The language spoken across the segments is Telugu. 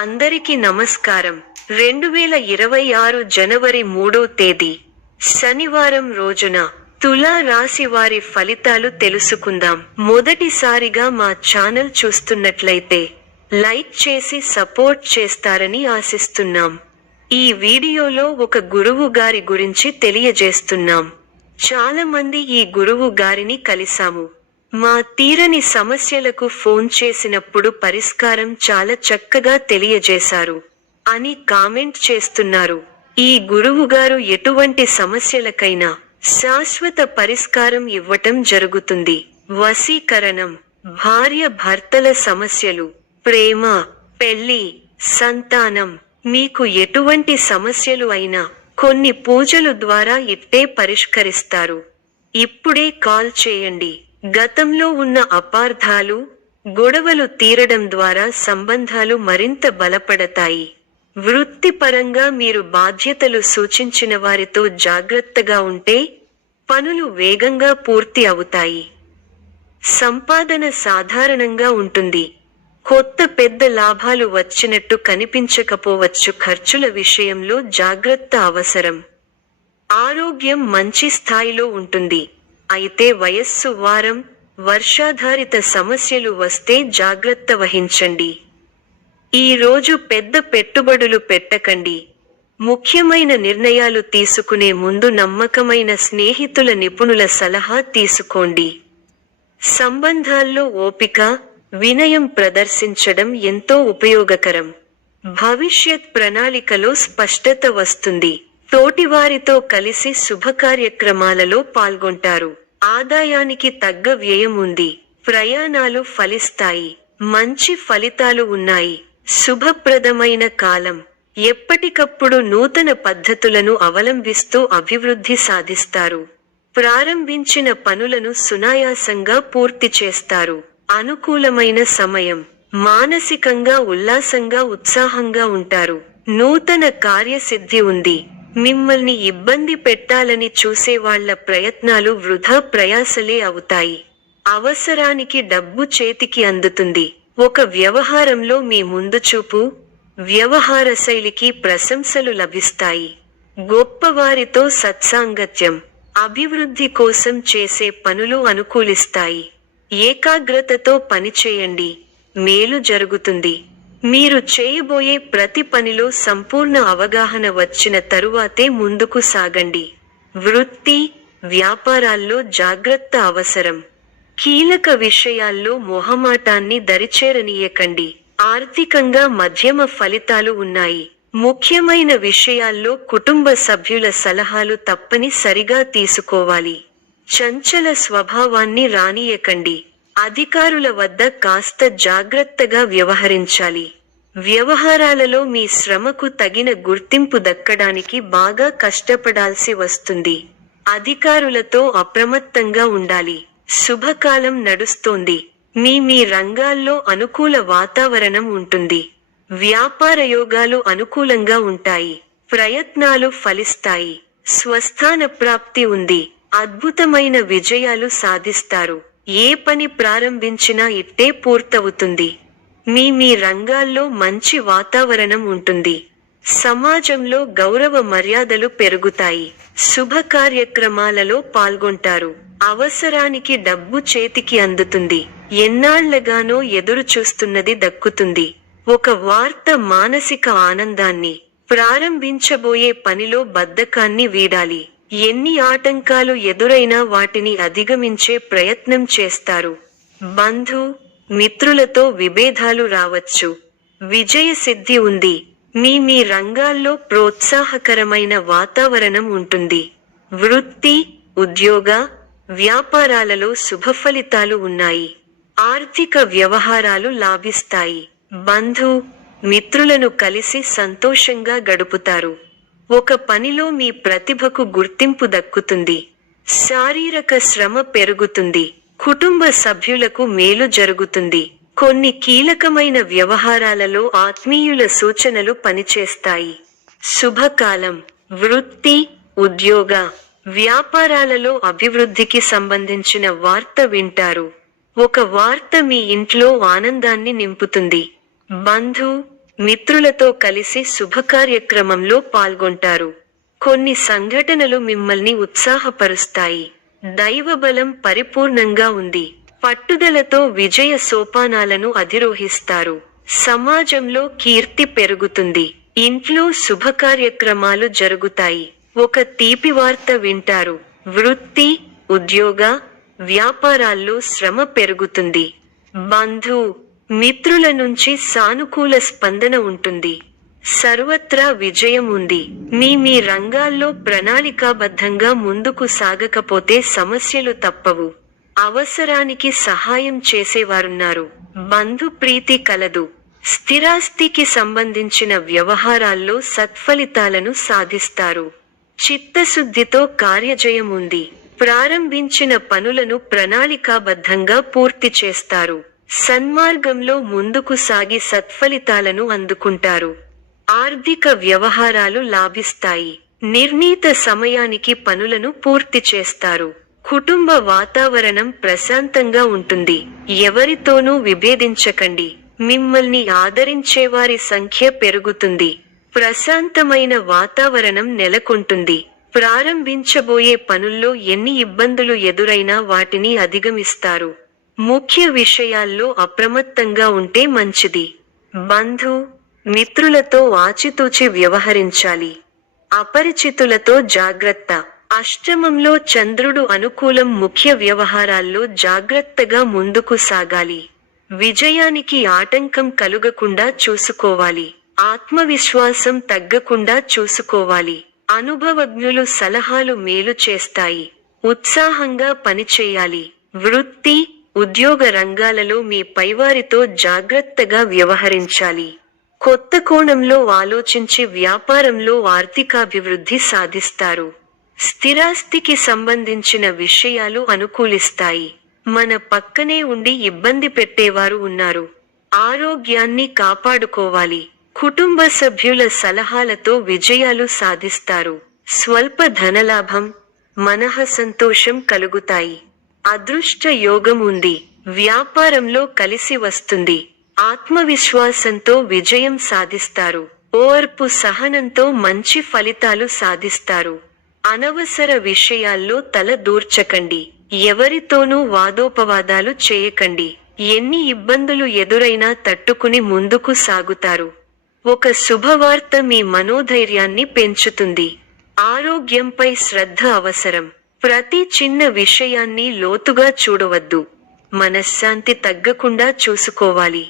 అందరికీ నమస్కారం. 2026 జనవరి 3వ తేదీ శనివారం రోజున తులా రాశి వారి ఫలితాలు తెలుసుకుందాం. మొదటిసారిగా మా ఛానల్ చూస్తున్నట్లయితే లైక్ చేసి సపోర్ట్ చేస్తారని ఆశిస్తున్నాం. ఈ వీడియోలో ఒక గురువు గారి గురించి తెలియజేస్తున్నాం. చాలా మంది ఈ గురువు గారిని కలిసాము. మా తీరని సమస్యలకు ఫోన్ చేసినప్పుడు పరిష్కారం చాలా చక్కగా తెలియజేశారు అని కామెంట్ చేస్తున్నారు. ఈ గురువుగారు ఎటువంటి సమస్యలకైనా శాశ్వత పరిష్కారం ఇవ్వటం జరుగుతుంది. వశీకరణం, భార్య భర్తల సమస్యలు, ప్రేమ, పెళ్లి, సంతానం, మీకు ఎటువంటి సమస్యలు అయినా కొన్ని పూజలు ద్వారా ఇట్టే పరిష్కరిస్తారు. ఇప్పుడే కాల్ చేయండి. గతంలో ఉన్న అపార్థాలు, గొడవలు తీరడం ద్వారా సంబంధాలు మరింత బలపడతాయి. వృత్తిపరంగా మీరు బాధ్యతలు సూచించిన వారితో జాగ్రత్తగా ఉంటే పనులు వేగంగా పూర్తి అవుతాయి. సంపాదన సాధారణంగా ఉంటుంది. కొత్త పెద్ద లాభాలు వచ్చినట్టు కనిపించకపోవచ్చు. ఖర్చుల విషయంలో జాగ్రత్త అవసరం. ఆరోగ్యం మంచి స్థాయిలో ఉంటుంది. అయితే వయస్సు, వారం, వర్షాధారిత సమస్యలు వస్తే జాగ్రత్త వహించండి. ఈ రోజు పెద్ద పెట్టుబడులు పెట్టకండి. ముఖ్యమైన నిర్ణయాలు తీసుకునే ముందు నమ్మకమైన స్నేహితుల, నిపుణుల సలహా తీసుకోండి. సంబంధాల్లో ఓపిక, వినయం ప్రదర్శించడం ఎంతో ఉపయోగకరం. భవిష్యత్ ప్రణాళికలో స్పష్టత వస్తుంది. తోటివారితో కలిసి శుభకార్యక్రమాలలో పాల్గొంటారు. ఆదాయానికి తగ్గ వ్యయం ఉంది. ప్రయాణాలు ఫలిస్తాయి. మంచి ఫలితాలు ఉన్నాయి. శుభప్రదమైన కాలం. ఎప్పటికప్పుడు నూతన పద్ధతులను అవలంబిస్తూ అభివృద్ధి సాధిస్తారు. ప్రారంభించిన పనులను సునాయాసంగా పూర్తి చేస్తారు. అనుకూలమైన సమయం. మానసికంగా ఉల్లాసంగా, ఉత్సాహంగా ఉంటారు. నూతన కార్యసిద్ధి ఉంది. మిమ్మల్ని ఇబ్బంది పెట్టాలని చూసేవాళ్ల ప్రయత్నాలు వృధా ప్రయాసలే అవుతాయి. అవసరానికి డబ్బు చేతికి అందుతుంది. ఒక వ్యవహారంలో మీ ముందుచూపు, వ్యవహార శైలికి ప్రశంసలు లభిస్తాయి. గొప్పవారితో సత్సాంగత్యం. అభివృద్ధి కోసం చేసే పనులు అనుకూలిస్తాయి. ఏకాగ్రతతో పనిచేయండి. మేలు జరుగుతుంది. మీరు చేయబోయే ప్రతి పనిలో సంపూర్ణ అవగాహన వచ్చిన తరువాతే ముందుకు సాగండి. వృత్తి, వ్యాపారాల్లో జాగ్రత్త అవసరం. కీలక విషయాల్లో మొహమాటాన్ని దరిచేరనీయకండి. ఆర్థికంగా మధ్యమ ఫలితాలు ఉన్నాయి. ముఖ్యమైన విషయాల్లో కుటుంబ సభ్యుల సలహాలు తప్పనిసరిగా తీసుకోవాలి. చంచల స్వభావాన్ని రానీయకండి. అధికారుల వద్ద కాస్త జాగ్రత్తగా వ్యవహరించాలి. వ్యవహారాలలో మీ శ్రమకు తగిన గుర్తింపు దక్కడానికి బాగా కష్టపడాల్సి వస్తుంది. అధికారులతో అప్రమత్తంగా ఉండాలి. శుభకాలం నడుస్తోంది. మీ రంగాల్లో అనుకూల వాతావరణం ఉంటుంది. వ్యాపార యోగాలు అనుకూలంగా ఉంటాయి. ప్రయత్నాలు ఫలిస్తాయి. స్వస్థాన ప్రాప్తి ఉంది. అద్భుతమైన విజయాలు సాధిస్తారు. ఏ పని ప్రారంభించినా ఇట్టే పూర్తవుతుంది. మీ రంగాల్లో మంచి వాతావరణం ఉంటుంది. సమాజంలో గౌరవ మర్యాదలు పెరుగుతాయి. శుభ కార్యక్రమాలలో పాల్గొంటారు. అవసరానికి డబ్బు చేతికి అందుతుంది. ఎన్నాళ్లగానో ఎదురు చూస్తున్నది దక్కుతుంది. ఒక వార్త మానసిక ఆనందాన్ని. ప్రారంభించబోయే పనిలో బద్ధకాన్ని వీడాలి. ఎన్ని ఆటంకాలు ఎదురైనా వాటిని అధిగమించే ప్రయత్నం చేస్తారు. బంధు, మిత్రులతో విభేదాలు రావచ్చు. విజయ సిద్ధి ఉంది. మీ రంగాల్లో ప్రోత్సాహకరమైన వాతావరణం ఉంటుంది. వృత్తి, ఉద్యోగ, వ్యాపారాలలో శుభఫలితాలు ఉన్నాయి. ఆర్థిక వ్యవహారాలు లాభిస్తాయి. బంధు, మిత్రులను కలిసి సంతోషంగా గడుపుతారు. ఒక పనిలో మీ ప్రతిభకు గుర్తింపు దక్కుతుంది. శారీరక శ్రమ పెరుగుతుంది. కుటుంబ సభ్యులకు మేలు జరుగుతుంది. కొన్ని కీలకమైన వ్యవహారాలలో ఆత్మీయుల సూచనలు పనిచేస్తాయి. శుభకాలం. వృత్తి, ఉద్యోగ, వ్యాపారాలలో అభివృద్ధికి సంబంధించిన వార్త వింటారు. ఒక వార్త మీ ఇంట్లో ఆనందాన్ని నింపుతుంది. బంధు, మిత్రులతో కలిసి శుభకార్యక్రమంలో పాల్గొంటారు. కొన్ని సంఘటనలు మిమ్మల్ని ఉత్సాహపరుస్తాయి. దైవబలం పరిపూర్ణంగా ఉంది. పట్టుదలతో విజయ సోపానాలను అధిరోహిస్తారు. సమాజంలో కీర్తి పెరుగుతుంది. ఇంట్లో శుభకార్యక్రమాలు జరుగుతాయి. ఒక తీపి వార్త వింటారు. వృత్తి, ఉద్యోగ, వ్యాపారాల్లో శ్రమ పెరుగుతుంది. బంధు, మిత్రుల నుంచి సానుకూల స్పందన ఉంటుంది. సర్వత్రా విజయం ఉంది. మీ రంగాల్లో ప్రణాళికాబద్ధంగా ముందుకు సాగకపోతే సమస్యలు తప్పవు. అవసరానికి సహాయం చేసేవారున్నారు. బంధు ప్రీతి కలదు. స్థిరాస్తికి సంబంధించిన వ్యవహారాల్లో సత్ఫలితాలను సాధిస్తారు. చిత్తశుద్ధితో కార్యజయం ఉంది. ప్రారంభించిన పనులను ప్రణాళికాబద్ధంగా పూర్తి చేస్తారు. సన్మార్గంలో ముందుకు సాగి సత్ఫలితాలను అందుకుంటారు. ఆర్థిక వ్యవహారాలు లాభిస్తాయి. నిర్ణీత సమయానికి పనులను పూర్తి చేస్తారు. కుటుంబ వాతావరణం ప్రశాంతంగా ఉంటుంది. ఎవరితోనూ విభేదించకండి. మిమ్మల్ని ఆదరించేవారి సంఖ్య పెరుగుతుంది. ప్రశాంతమైన వాతావరణం నెలకొంటుంది. ప్రారంభించబోయే పనుల్లో ఎన్ని ఇబ్బందులు ఎదురైనా వాటిని అధిగమిస్తారు. ముఖ్య విషయాల్లో అప్రమత్తంగా ఉంటే మంచిది. బంధు, మిత్రులతో ఆచితూచి వ్యవహరించాలి. అపరిచితులతో జాగ్రత్త. అష్టమంలో చంద్రుడు అనుకూలం. ముఖ్య వ్యవహారాల్లో జాగ్రత్తగా ముందుకు సాగాలి. విజయానికి ఆటంకం కలుగకుండా చూసుకోవాలి. ఆత్మవిశ్వాసం తగ్గకుండా చూసుకోవాలి. అనుభవజ్ఞులు సలహాలు మేలు చేస్తాయి. ఉత్సాహంగా పనిచేయాలి. వృత్తి, ఉద్యోగ రంగాలలో మీ పైవారితో జాగ్రత్తగా వ్యవహరించాలి. కొత్త కోణంలో ఆలోచించి వ్యాపారంలో ఆర్థికాభివృద్ధి సాధిస్తారు. స్థిరాస్తికి సంబంధించిన విషయాలు అనుకూలిస్తాయి. మన పక్కనే ఉండి ఇబ్బంది పెట్టేవారు ఉన్నారు. ఆరోగ్యాన్ని కాపాడుకోవాలి. కుటుంబ సభ్యుల సలహాలతో విజయాలు సాధిస్తారు. స్వల్ప ధనలాభం, మనః సంతోషం కలుగుతాయి. అదృష్ట యోగం ఉంది. వ్యాపారంలో కలిసి వస్తుంది. ఆత్మవిశ్వాసంతో విజయం సాధిస్తారు. ఓర్పు సహనంతో మంచి ఫలితాలు సాధిస్తారు. అనవసర విషయాల్లో తల దూర్చకండి. ఎవరితోనూ వాదోపవాదాలు చేయకండి. ఎన్ని ఇబ్బందులు ఎదురైనా తట్టుకుని ముందుకు సాగుతారు. ఒక శుభవార్త మీ మనోధైర్యాన్ని పెంచుతుంది. ఆరోగ్యంపై శ్రద్ధ అవసరం. ప్రతి చిన్న విషయాన్ని లోతుగా చూడవద్దు. మనశ్శాంతి తగ్గకుండా చూసుకోవాలి.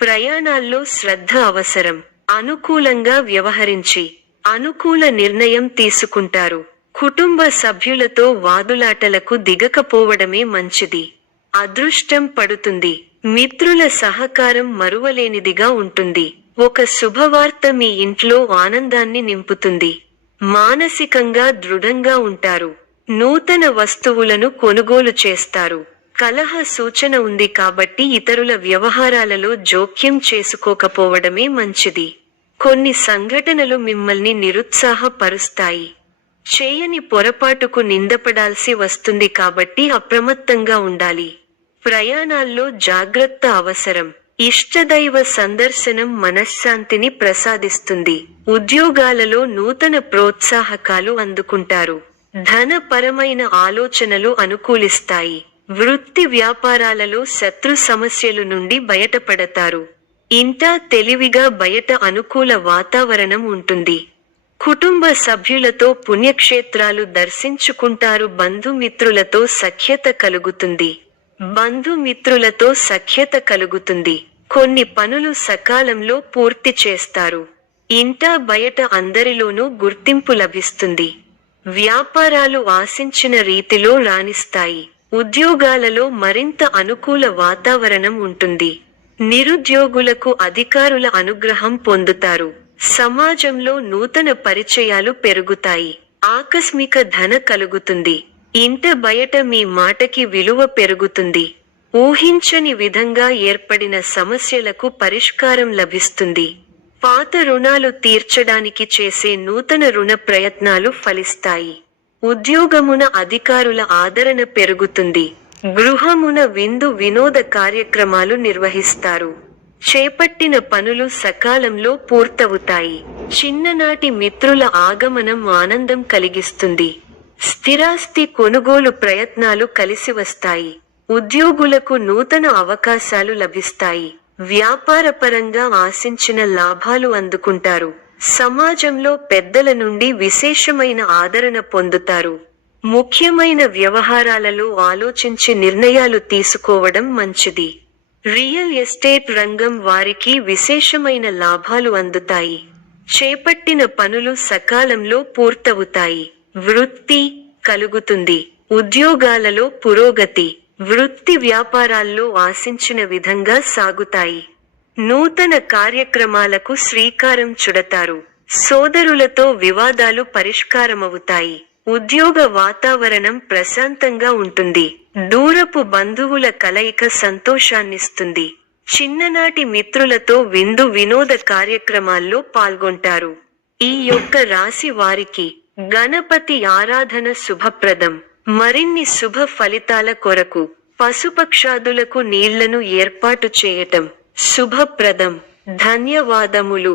ప్రయాణాల్లో శ్రద్ధ అవసరం. అనుకూలంగా వ్యవహరించి అనుకూల నిర్ణయం తీసుకుంటారు. కుటుంబ సభ్యులతో వాదులాటలకు దిగకపోవడమే మంచిది. అదృష్టం పడుతుంది. మిత్రుల సహకారం మరువలేనిదిగా ఉంటుంది. ఒక శుభవార్త మీ ఇంట్లో ఆనందాన్ని నింపుతుంది. మానసికంగా దృఢంగా ఉంటారు. నూతన వస్తువులను కొనుగోలు చేస్తారు. కలహ సూచన ఉంది కాబట్టి ఇతరుల వ్యవహారాలలో జోక్యం చేసుకోకపోవడమే మంచిది. కొన్ని సంఘటనలు మిమ్మల్ని నిరుత్సాహపరుస్తాయి. చేయని పొరపాటుకు నిందపడాల్సి వస్తుంది కాబట్టి అప్రమత్తంగా ఉండాలి. ప్రయాణాల్లో జాగ్రత్త అవసరం. ఇష్టదైవ సందర్శనం మనశ్శాంతిని ప్రసాదిస్తుంది. ఉద్యోగాలలో నూతన ప్రోత్సాహకాలు అందుకుంటారు. ధనపరమైన ఆలోచనలు అనుకూలిస్తాయి. వృత్తి వ్యాపారాలలో శత్రు సమస్యలు నుండి బయటపడతారు. ఇంటా తెలివిగా బయట అనుకూల వాతావరణం ఉంటుంది. కుటుంబ సభ్యులతో పుణ్యక్షేత్రాలు దర్శించుకుంటారు. బంధుమిత్రులతో సఖ్యత కలుగుతుంది. బంధుమిత్రులతో సఖ్యత కలుగుతుంది. కొన్ని పనులు సకాలంలో పూర్తి చేస్తారు. ఇంటా బయట అందరిలోనూ గుర్తింపు లభిస్తుంది. వ్యాపారాలు ఆశించిన రీతిలో రాణిస్తాయి. ఉద్యోగాలలో మరింత అనుకూల వాతావరణం ఉంటుంది. నిరుద్యోగులకు అధికారుల అనుగ్రహం పొందుతారు. సమాజంలో నూతన పరిచయాలు పెరుగుతాయి. ఆకస్మిక ధన కలుగుతుంది. ఇంట బయట మీ మాటకి విలువ పెరుగుతుంది. ఊహించని విధంగా ఏర్పడిన సమస్యలకు పరిష్కారం లభిస్తుంది. పాత రుణాలు తీర్చడానికి చేసే నూతన రుణ ప్రయత్నాలు ఫలిస్తాయి. ఉద్యోగమున అధికారుల ఆదరణ పెరుగుతుంది. గృహమున విందు వినోద కార్యక్రమాలు నిర్వహిస్తారు. చేపట్టిన పనులు సకాలంలో పూర్తవుతాయి. చిన్ననాటి మిత్రుల ఆగమనం ఆనందం కలిగిస్తుంది. స్థిరాస్తి కొనుగోలు ప్రయత్నాలు కలిసివస్తాయి. ఉద్యోగులకు నూతన అవకాశాలు లభిస్తాయి. వ్యాపారపరంగా ఆశించిన లాభాలు అందుకుంటారు. సమాజంలో పెద్దల నుండి విశేషమైన ఆదరణ పొందుతారు. ముఖ్యమైన వ్యవహారాలలో ఆలోచించి నిర్ణయాలు తీసుకోవడం మంచిది. రియల్ ఎస్టేట్ రంగం వారికి విశేషమైన లాభాలు అందుతాయి. చేపట్టిన పనులు సకాలంలో పూర్తవుతాయి. వృత్తి కలుగుతుంది. ఉద్యోగాలలో పురోగతి. వృత్తి వ్యాపారాల్లో ఆశించిన విధంగా సాగుతాయి. నూతన కార్యక్రమాలకు శ్రీకారం చుడతారు. సోదరులతో వివాదాలు పరిష్కారమవుతాయి. ఉద్యోగ వాతావరణం ప్రశాంతంగా ఉంటుంది. దూరపు బంధువుల కలయిక సంతోషాన్నిస్తుంది. చిన్ననాటి మిత్రులతో విందు వినోద కార్యక్రమాల్లో పాల్గొంటారు. ఈ యొక్క రాశి వారికి గణపతి ఆరాధన శుభప్రదం. మరిన్ని శుభ ఫలితాల కొరకు పశుపక్షాదులకు నీళ్లను ఏర్పాటు చేయటం శుభప్రదం. ధన్యవాదములు.